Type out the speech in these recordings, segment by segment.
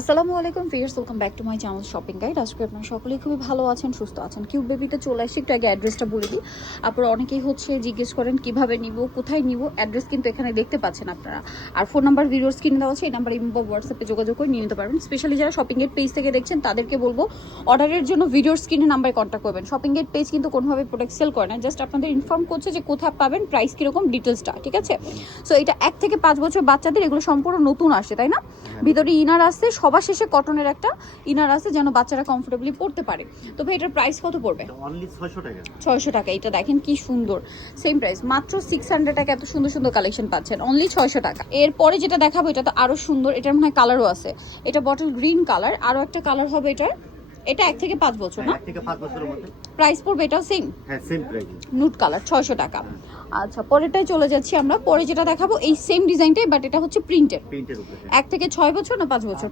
আসসালামু আলাইকুম viewers, welcome back to my channel shopping guide. আজকে আপনারা সকলেই খুবই ভালো আছেন, সুস্থ আছেন। কিউব বেবিতে চলে আসছি, একটু আগে অ্যাড্রেসটা বলে দিই। আপনারা অনেকেই জিজ্ঞেস করেন কিভাবে নিব, কোথায় নিব। অ্যাড্রেস কিন্তু এখানে দেখতে পাচ্ছেন আপনারা, আর ফোন নাম্বার ভিডিওর স্ক্রিনে দেওয়া আছে। এই নাম্বার ইমো বা হোয়াটসঅ্যাপে যোগাযোগ করে নিয়ে নিতে পারবেন। স্পেশালি যারা শপিং গেট পেজ থেকে দেখছেন তাদেরকে বলবো অর্ডারের জন্য ভিডিওর স্ক্রিনে নাম্বারে কন্ট্যাক্ট করবেন। শপিং গেট পেজ কিন্তু কোনোভাবে প্রোডাক্ট সেল করে না, জাস্ট আপনাদের ইনফর্ম করছে যে কোথায় পাবেন, প্রাইস কীরকম, ডিটেলসটা। ঠিক আছে? সো এটা 1 থেকে 5 বছর বাচ্চাদের, এগুলো সম্পূর্ণ নতুন আসে, তাই না? ভিতরে ইনার আসছে, সবার শেষে কটনের একটা ইনার আছে যেন বাচ্চারা কমফোর্টেবলি পড়তে পারে। তো ভাই এটার প্রাইস কত পড়বে? অনলি 600 টাকা। 600 টাকা। এটা দেখেন কি সুন্দর, সেম প্রাইস, মাত্র 600 টাকা। এত সুন্দর সুন্দর কালেকশন পাচ্ছেন অনলি 600 টাকা। এরপরে যেটা দেখাবো এটা তো আরো সুন্দর, এটার মনে হয় কালারও আছে। এটা বটল গ্রিন কালার, আরো একটা কালার হবে এটার। এটা 1 থেকে 5 বছর না? 1 থেকে 5 বছরের মধ্যে। প্রাইস পড়বে এটাও সেম? হ্যাঁ, সেম প্রাইস। নুট কালার, 600 টাকা। আচ্ছা, পরেরটায় চলে যাচ্ছি আমরা। পরে যেটা দেখাবো এই সেম ডিজাইনটাই, বাট এটা হচ্ছে প্রিন্টেড। প্রিন্টের উপরে 1 থেকে 6 বছর না 5 বছর?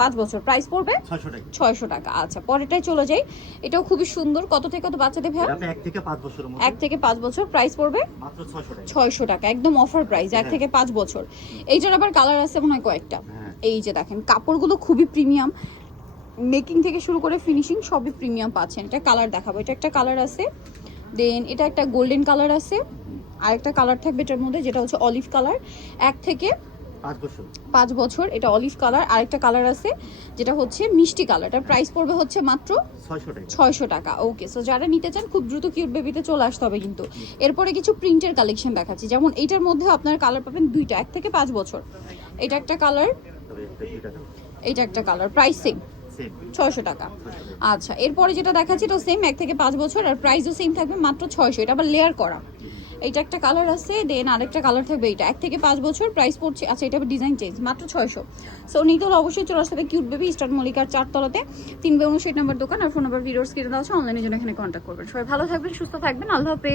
5 বছর। প্রাইস পড়বে 600 টাকা। 600 টাকা। আচ্ছা, পরেরটায় চলে যাই। এটাও খুবই সুন্দর। কত থেকে কত বাচ্চাদের ভাই? এটা 1 থেকে 5 বছরের মধ্যে। 1 থেকে 5 বছর। প্রাইস পড়বে মাত্র 600 টাকা। 600 টাকা, একদম অফার প্রাইস। 1 থেকে 5 বছর। এইটার আবার কালার আছে মনে হয় কয়েকটা। হ্যাঁ। এই যে দেখেন, কাপড়গুলো খুবই প্রিমিয়াম, মেকিং থেকে শুরু করে ফিনিশিং সবই প্রিমিয়াম পাচ্ছেন। এটা কালার দেখাবো। এটা একটা কালার আছে, দেন এটা একটা গোল্ডেন কালার আছে, আর একটা কালার থাকবে এটার মধ্যে যেটা হচ্ছে অলিভ কালার। 1 থেকে 5 বছর, এটা অলিভ কালার। আরেকটা কালার আছে যেটা হচ্ছে মিষ্টি কালার। এটার প্রাইস পড়বে হচ্ছে মাত্র 600 টাকা। 600 টাকা। ওকে, সো যারা নিতে চান খুব দ্রুত কিউট বেবিতে চলে আসতে হবে কিন্তু। এরপরে কিছু প্রিন্টের কালেকশন দেখাচ্ছি, যেমন এইটার মধ্যে আপনার কালার পাবেন দুইটা, 1 থেকে 5 বছর। এটা একটা কালার, তবে একটা 2 টাকা। এটা একটা কালার। প্রাইস সেম, সেম 600 টাকা। আচ্ছা, এরপরে যেটা দেখাচ্ছি এটা সেম, 1 থেকে 5 বছর, আর প্রাইসও সেম থাকবে মাত্র 600। এটা আবার লেয়ার করা। এইটা একটা কালার আছে, দেন আরেকটা কালার থাকবে। এটা 1 থেকে 5 বছর, প্রাইস পড়ছে, আচ্ছা এটা ডিজাইন চেঞ্জ, মাত্র 600। সো নিতে হলে অবশ্যই চলে আসতে হবে কিউট বেবি, স্টার মল্লিকার 4 তলাতে 3 নম্বর দোকান। আর ফোন নাম্বার ভিডিওস কিনে দেওয়া আছে, অনলাইনের জন্য এখানে কন্ট্যাক্ট করবেন। সবাই ভালো থাকবেন, সুস্থ থাকবেন, আল্লাহ হাফেজ।